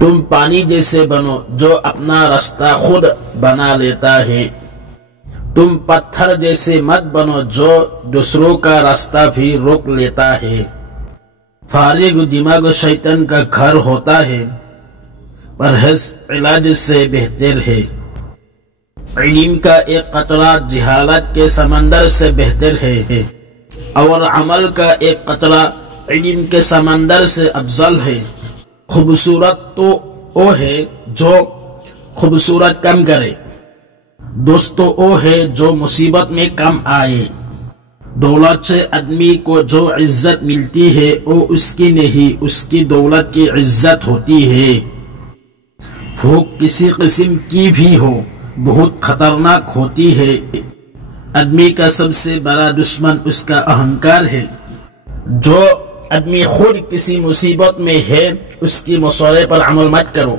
تم پانی جیسے بنو جو اپنا راستہ خود بنا لیتا ہے، تم پتھر جیسے مت بنو جو دوسروں کا راستہ بھی روک لیتا ہے۔ فارغ دماغ شیطان کا گھر ہوتا ہے، پرہیز علاج سے بہتر ہے۔ علم کا ایک قطرہ جہالت کے سمندر سے بہتر ہے، اور عمل کا ایک قطرہ علم کے سمندر سے افضل ہے۔ خوبصورت تو وہ ہے جو خوبصورت کم کرے، دوست تو وہ ہے جو مصیبت میں کم آئے۔ دولت سے آدمی کو جو عزت ملتی ہے وہ اس کی نہیں، اس کی دولت کی عزت ہوتی ہے۔ بھوک کسی قسم کی بھی ہو بہت خطرناک ہوتی ہے۔ آدمی کا سب سے بڑا دشمن اس کا اہنکار ہے۔ جو آدمی خود کسی مصیبت میں ہے اس کی مشورے پر عمل مت کرو۔